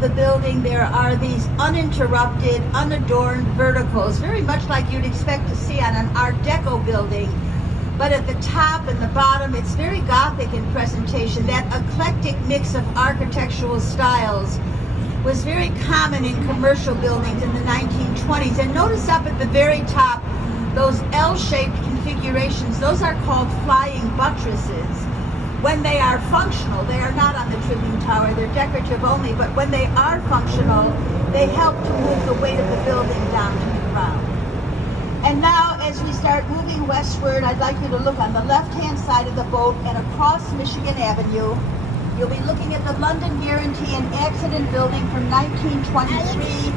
of the building, there are these uninterrupted, unadorned verticals, very much like you'd expect to see on an Art Deco building. But at the top and the bottom, it's very Gothic in presentation. That eclectic mix of architectural styles was very common in commercial buildings in the 1920s. And notice up at the very top, those L-shaped configurations, those are called flying buttresses. When they are functional, they are not on the Tribune Tower, they're decorative only, but when they are functional, they help to move the weight of the building down to the ground. And now, as we start moving westward, I'd like you to look on the left-hand side of the boat and across Michigan Avenue. You'll be looking at the London Guarantee and Accident Building from 1923.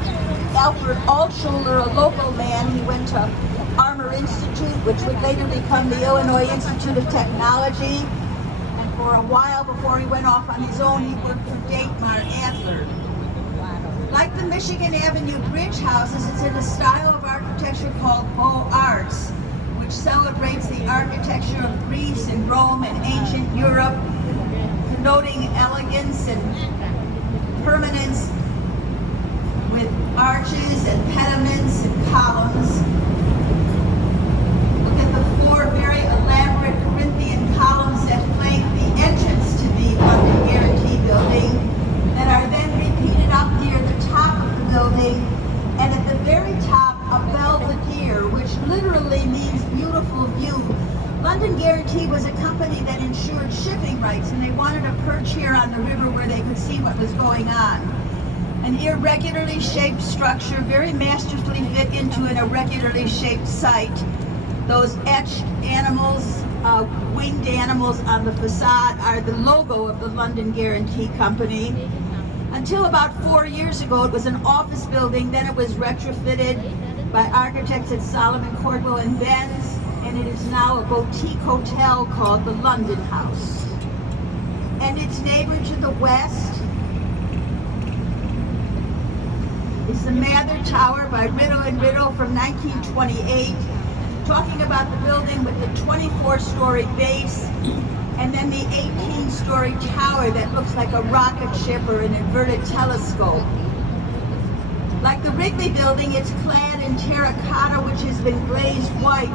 Alfred Altschuler, a local man, he went to Armour Institute, which would later become the Illinois Institute of Technology. And for a while before he went off on his own, he worked for Daytmar Adler. Like the Michigan Avenue bridge houses, it's in a style of architecture called Beaux Arts, which celebrates the architecture of Greece and Rome and ancient Europe, connoting elegance and permanence with arches and pediments and columns. Look at the four very elaborate Corinthian columns that flank the entrance to the London Guarantee building that are then repeated up near the top of the building, and at the very top a belvedere, which literally means beautiful view. London Guarantee was a company that insured shipping rights, and they wanted a perch here on the river where they could see what was going on. An irregularly shaped structure, very masterfully fit into an irregularly shaped site. Those etched animals, winged animals on the facade are the logo of the London Guarantee Company. Until about 4 years ago, it was an office building. Then it was retrofitted by architects at Solomon Cordwell and Benz, and it is now a boutique hotel called the London House. And its neighbor to the west is the Mather Tower by Riddle and Riddle from 1928, talking about the building with the 24-story base and then the 18-story tower that looks like a rocket ship or an inverted telescope. Like the Wrigley building, it's clad in terracotta, which has been glazed white.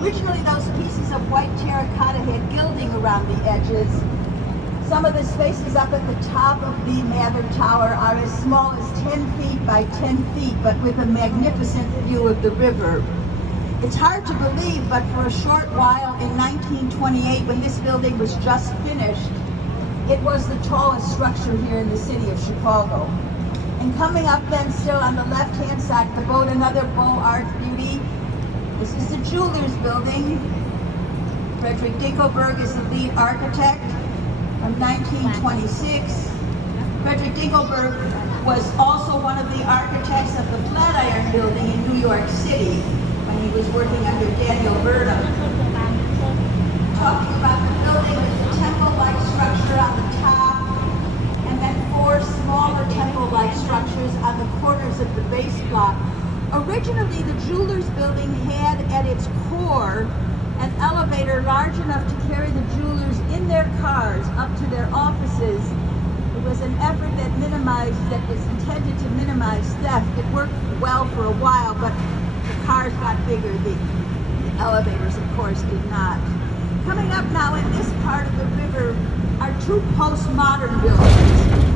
Originally, those pieces of white terracotta had gilding around the edges. Some of the spaces up at the top of the Mather Tower are as small as 10 feet by 10 feet, but with a magnificent view of the river. It's hard to believe, but for a short while in 1928, when this building was just finished, it was the tallest structure here in the city of Chicago. And coming up then, still on the left-hand side of the boat, another Beaux Arts beauty. This is the Jewelers Building. Frederick Dinkelberg is the lead architect from 1926. Frederick Dinkelberg was also one of the architects of the Flatiron Building in New York City when he was working under Daniel Burnham. Talking about the building with the temple-like structure on the top, and then four smaller temple-like structures on the corners of the base block. Originally, the Jewelers Building had at its core an elevator large enough to carry the jewelers in their cars up to their offices. It was an effort that was intended to minimize theft. It worked well for a while, but the cars got bigger. The elevators, of course, did not. Coming up now in this part of the river are two postmodern buildings.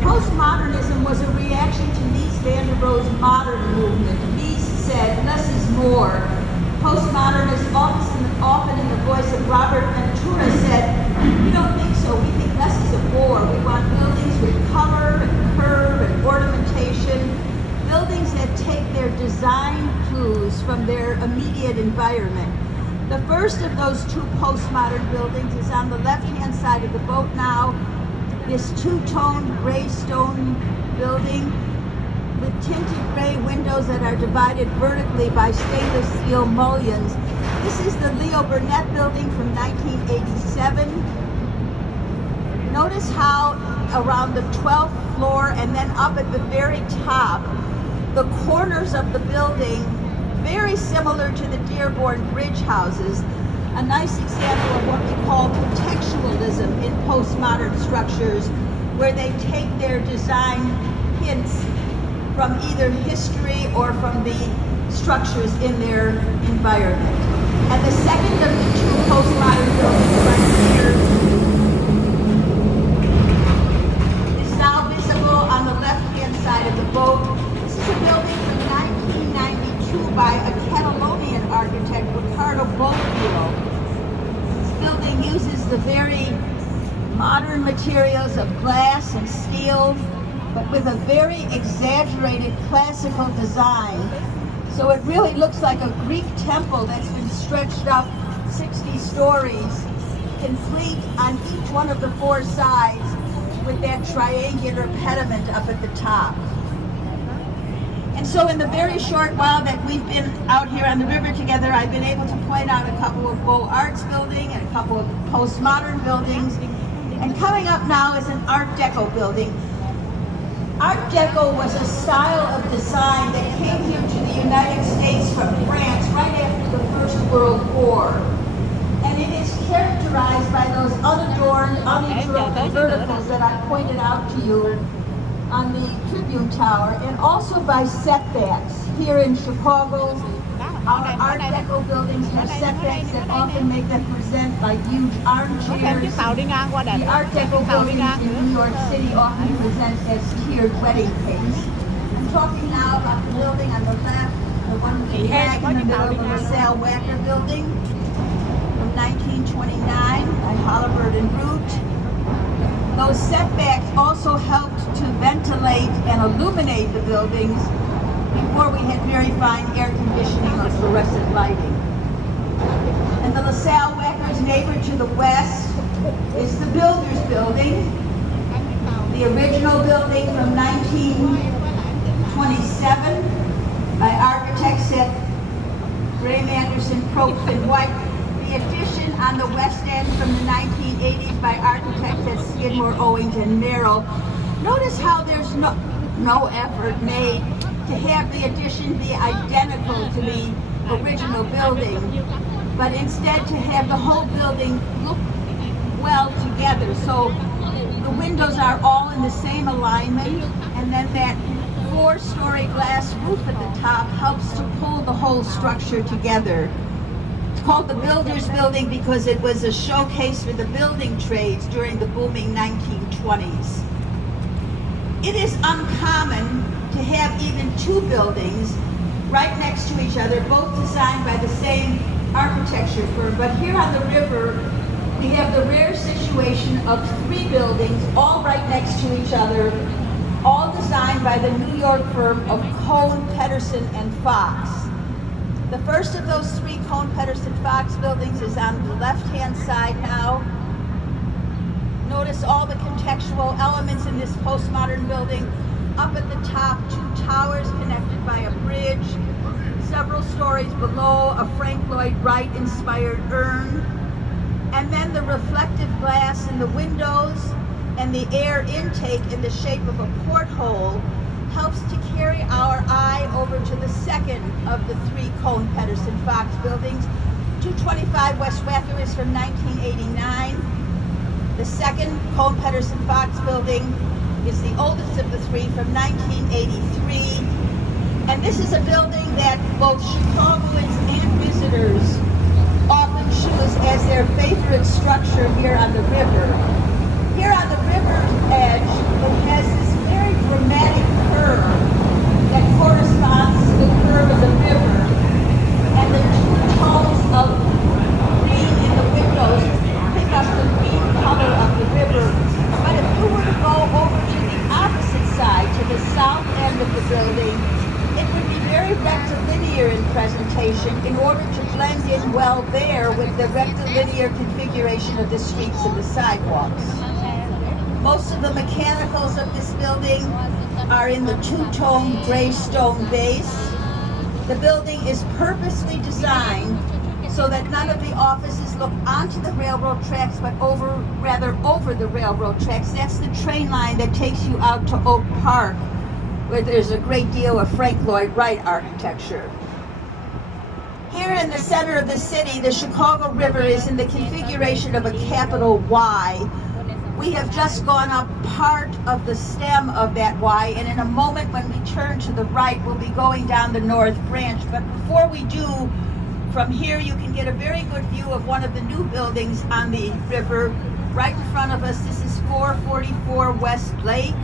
Postmodernism was a reaction to Mies van der Rohe's modern movement. Mies said, less is more. Postmodernists, often in the voice of Robert Ventura, said, we don't think so, we think less is a bore. We want buildings with color and curve and ornamentation, buildings that take their design clues from their immediate environment. The first of those two postmodern buildings is on the left-hand side of the boat now, this two-toned gray stone building with tinted gray windows that are divided vertically by stainless steel mullions. This is the Leo Burnett building from 1987. Notice how around the 12th floor and then up at the very top, the corners of the building, very similar to the Dearborn Bridge houses, a nice example of what we call contextualism in postmodern structures, where they take their design hints from either history or from the structures in their environment. And the second of the two postmodern buildings right here is now visible on the left-hand side of the boat. This is a building from 1992 by a Catalonian architect, Ricardo Bofill. This building uses the very modern materials of glass and steel, but with a very exaggerated classical design. So it really looks like a Greek temple that's been stretched up 60 stories, complete on each one of the four sides with that triangular pediment up at the top. And so in the very short while that we've been out here on the river together, I've been able to point out a couple of Beaux Arts buildings and a couple of postmodern buildings. And coming up now is an Art Deco building. Art Deco was a style of design that came here to the United States from France right after the First World War. And it is characterized by those unadorned, uninterrupted verticals that I pointed out to you on the Tribune Tower, and also by setbacks. Here in Chicago, our Art Deco buildings have setbacks that often make them present by huge armchairs. The Art Deco buildings in New York City often present as tiered wedding cakes. I'm talking now about the building on the left, the one with the flag in the middle, the LaSalle Wacker building from 1929 by Hollibird and Root. Those setbacks also helped to ventilate and illuminate the buildings before we had very fine air conditioning or fluorescent lighting. And the LaSalle Wacker's neighbor to the west is the Builders Building, the original building from 1927 by architects at Graham Anderson, Probst and White. The addition on the west end from the 1980s by architects at Skidmore, Owings and Merrill. Notice how there's no effort made to have the addition be identical to the original building, but instead to have the whole building look well together. So the windows are all in the same alignment, and then that four-story glass roof at the top helps to pull the whole structure together. It's called the Builders Building because it was a showcase for the building trades during the booming 1920s. It is uncommon to have even two buildings right next to each other, both designed by the same architecture firm. But here on the river, we have the rare situation of three buildings, all right next to each other, all designed by the New York firm of Cohn, Pedersen, and Fox. The first of those three Cohn, Pedersen, Fox buildings is on the left-hand side now. Notice all the contextual elements in this postmodern building. Up at the top, two towers connected by a bridge. Several stories below, a Frank Lloyd Wright inspired urn. And then the reflective glass in the windows and the air intake in the shape of a porthole helps to carry our eye over to the second of the three Cohn, Pedersen, Fox buildings. 225 West Wacker is from 1989. The second Cohn, Pedersen, Fox building is the oldest of the three from 1983. And this is a building that both Chicagoans and visitors often choose as their favorite structure here on the river. Here on the river's edge, it has this very dramatic curve that corresponds to the curve of the river. And the two tones of green in the windows pick up the green color of the river. But if you were to go over to the opposite side, to the south end of the building, it would be very rectilinear in presentation in order to blend in well there with the rectilinear configuration of the streets and the sidewalks. Most of the mechanicals of this building are in the two-tone gray stone base. The building is purposely designed so that none of the offices look onto the railroad tracks, but rather over the railroad tracks. That's the train line that takes you out to Oak Park, where there's a great deal of Frank Lloyd Wright architecture. Here in the center of the city, the Chicago River is in the configuration of a capital Y, We have just gone up part of the stem of that Y, and in a moment when we turn to the right, we'll be going down the North Branch. But before we do, from here you can get a very good view of one of the new buildings on the river. Right in front of us, this is 444 West Lake,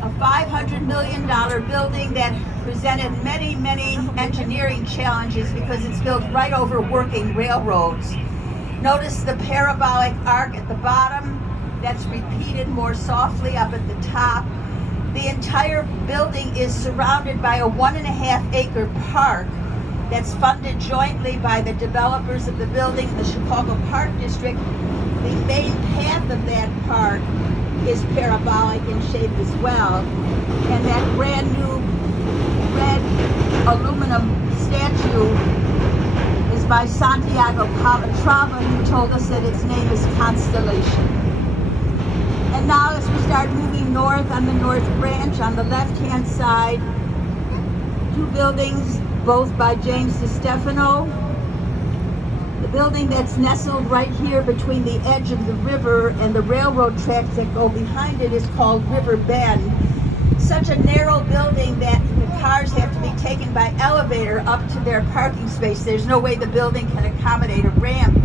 a $500 million building that presented many, many engineering challenges because it's built right over working railroads. Notice the parabolic arc at the bottom. That's repeated more softly up at the top. The entire building is surrounded by a 1.5 acre park that's funded jointly by the developers of the building, the Chicago Park District. The main path of that park is parabolic in shape as well. And that brand new red aluminum statue by Santiago Calatrava, who told us that its name is Constellation. And now as we start moving north on the North Branch, on the left-hand side, two buildings, both by James DiStefano. The building that's nestled right here between the edge of the river and the railroad tracks that go behind it is called River Bend. Such a narrow building that the cars have to be taken by elevator up to their parking space. There's no way the building can accommodate a ramp.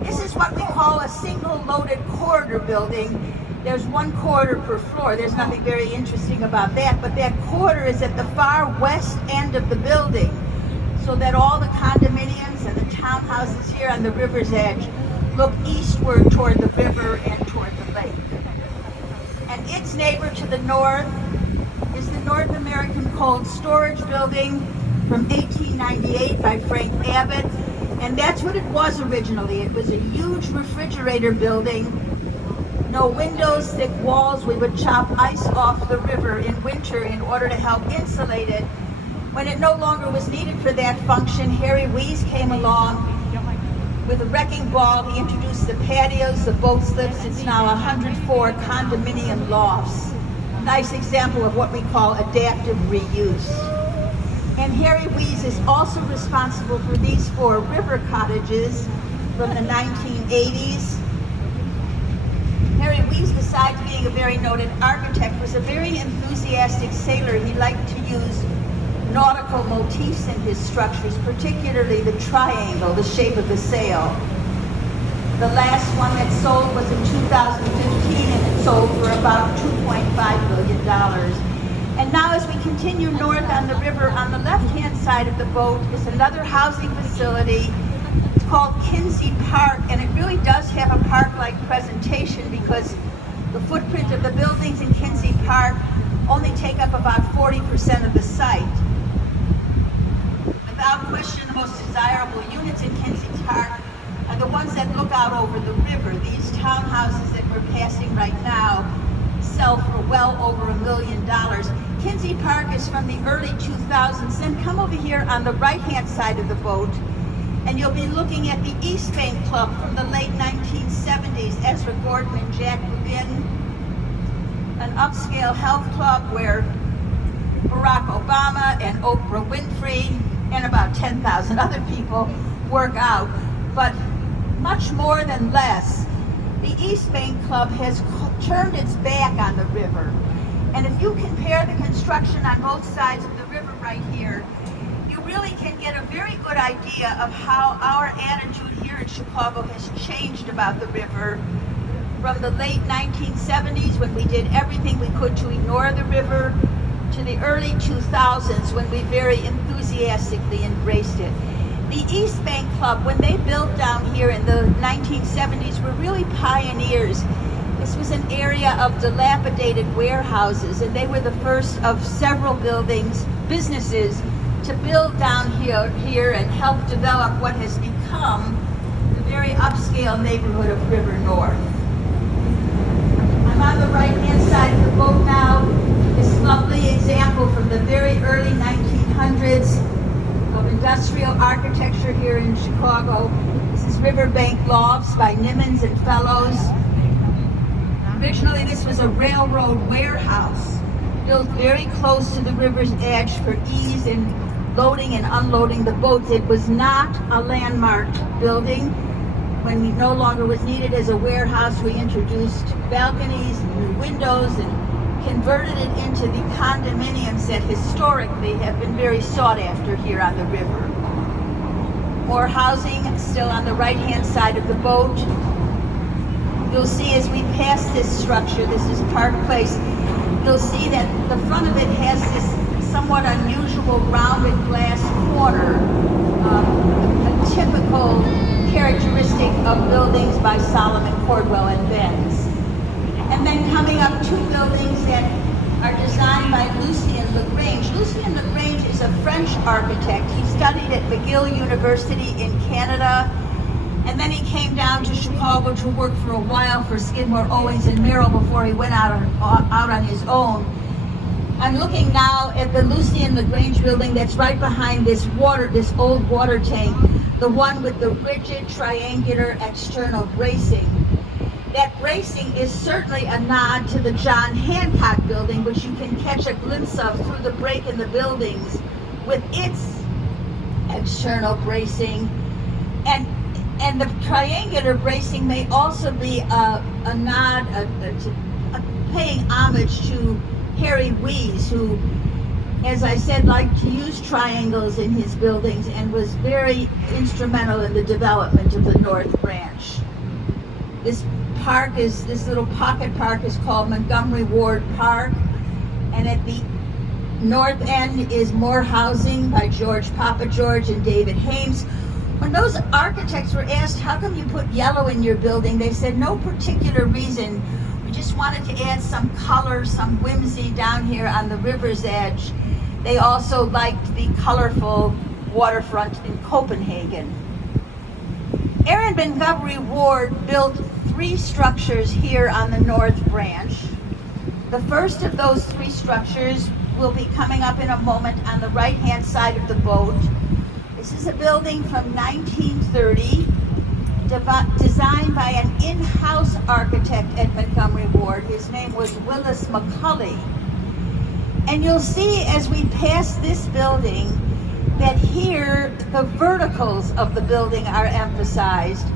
This is what we call a single loaded corridor building. There's one corridor per floor. There's nothing very interesting about that, but that corridor is at the far west end of the building, so that all the condominiums and the townhouses here on the river's edge look eastward toward the river and toward the lake. And its neighbor to the north is the North American Cold Storage Building from 1898 by Frank Abbott. And that's what it was originally. It was a huge refrigerator building. No windows, thick walls. We would chop ice off the river in winter in order to help insulate it. When it no longer was needed for that function, Harry Weese came along with a wrecking ball. He introduced the patios, the boat slips. It's now 104 condominium lofts. Nice example of what we call adaptive reuse. And Harry Weese is also responsible for these 4 river cottages from the 1980s. Harry Weese, besides being a very noted architect, was a very enthusiastic sailor. He liked to use nautical motifs in his structures, particularly the triangle, the shape of the sail. The last one that sold was in 2015, and it sold for about $2.5 billion. And now as we continue north on the river, on the left-hand side of the boat is another housing facility. It's called Kinsey Park, and it really does have a park-like presentation because the footprint of the buildings in Kinsey Park only take up about 40% of the site. Without question, the most desirable units in Kinsey Park are the ones that look out over the river. These townhouses that we're passing right now sell for well over $1 million. Kinsey Park is from the early 2000s. Then come over here on the right-hand side of the boat, and you'll be looking at the East Bank Club from the late 1970s. Ezra Gordon and Jack Levin, an upscale health club where Barack Obama and Oprah Winfrey and about 10,000 other people work out. But much more than less, the East Bank Club has turned its back on the river. And if you compare the construction on both sides of the river right here, you really can get a very good idea of how our attitude here in Chicago has changed about the river from the late 1970s, when we did everything we could to ignore the river, to the early 2000s, when we very enthusiastically embraced it. The East Bank Club, when they built down here in the 1970s, were really pioneers. This was an area of dilapidated warehouses, and they were the first of several businesses to build down here and help develop what has become the very upscale neighborhood of River North. I'm on the right-hand side of the boat now. This lovely example from the very early 1900s of industrial architecture here in Chicago. This is Riverbank Lofts by Nimmins and Fellows. Originally, this was a railroad warehouse built very close to the river's edge for ease in loading and unloading the boats. It was not a landmarked building. when it no longer was needed as a warehouse, we introduced balconies and new windows and converted it into the condominiums that historically have been very sought after here on the river. More housing still on the right-hand side of the boat. You'll see as we pass this structure, this is Park Place, you'll see that the front of it has this somewhat unusual rounded glass corner, a typical characteristic of buildings by Solomon Cordwell and Benz. And then coming up, two buildings that are designed by Lucien Lagrange. Lucien Lagrange is a French architect. He studied at McGill University in Canada, and then he came down to Chicago to work for a while for Skidmore, Owings and Merrill before he went out on his own. I'm looking now at the Lucien Lagrange building that's right behind this old water tank, the one with the rigid triangular external bracing. That bracing is certainly a nod to the John Hancock building, which you can catch a glimpse of through the break in the buildings with its external bracing. And the triangular bracing may also be a nod, paying homage to Harry Wees, who, as I said, liked to use triangles in his buildings and was very instrumental in the development of the North Branch. This little pocket park is called Montgomery Ward Park, and at the north end is more housing by George Papa George and David Hames. When those architects were asked, how come you put yellow in your building, they said no particular reason. We just wanted to add some color, some whimsy down here on the river's edge. They also liked the colorful waterfront in Copenhagen. Aaron Montgomery Ward built 3 structures here on the North Branch. The first of those 3 structures will be coming up in a moment on the right-hand side of the boat. This is a building from 1930, designed by an in-house architect at Montgomery Ward. His name was Willis McCulley. And you'll see as we pass this building that here the verticals of the building are emphasized.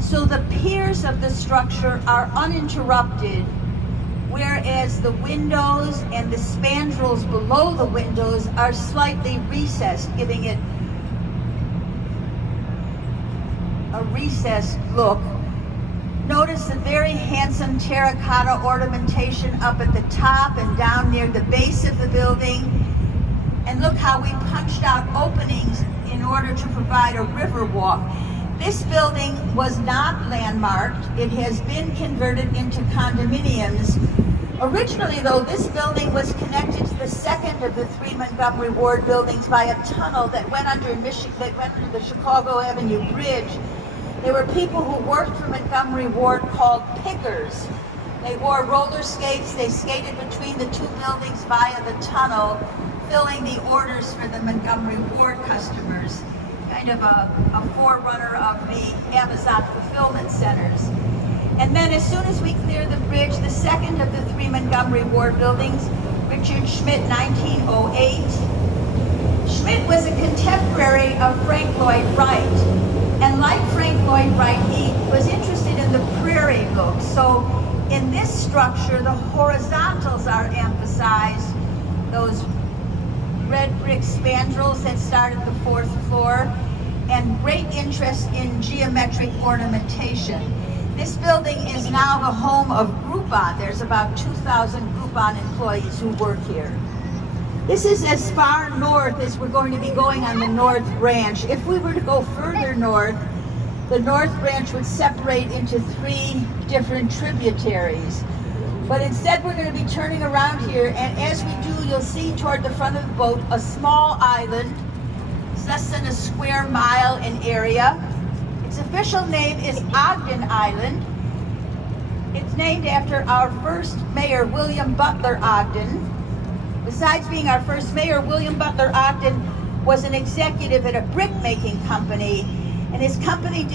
So the piers of the structure are uninterrupted, whereas the windows and the spandrels below the windows are slightly recessed, giving it a recessed look. Notice the very handsome terracotta ornamentation up at the top and down near the base of the building. And look how we punched out openings in order to provide a river walk. This building was not landmarked. It has been converted into condominiums. Originally, though, this building was connected to the second of the 3 Montgomery Ward buildings by a tunnel that went under the Chicago Avenue Bridge. There were people who worked for Montgomery Ward called pickers. They wore roller skates. They skated between the 2 buildings via the tunnel, filling the orders for the Montgomery Ward customers, kind of a forerunner of the Amazon fulfillment centers. And then as soon as we clear the bridge, the second of the 3 Montgomery Ward buildings, Richard Schmidt, 1908. Schmidt was a contemporary of Frank Lloyd Wright. And like Frank Lloyd Wright, he was interested in the prairie look. So in this structure, the horizontals are emphasized, those red brick spandrels that start at the 4th floor, and great interest in geometric ornamentation. This building is now the home of Groupon. There's about 2,000 Groupon employees who work here. This is as far north as we're going to be going on the North Branch. If we were to go further north, the North Branch would separate into 3 different tributaries. But instead we're going to be turning around here, and as we do, you'll see toward the front of the boat a small island. It's less than a square mile in area. Its official name is Ogden Island. It's named after our first mayor, William Butler Ogden. Besides being our first mayor, William Butler Ogden was an executive at a brick-making company, and his company did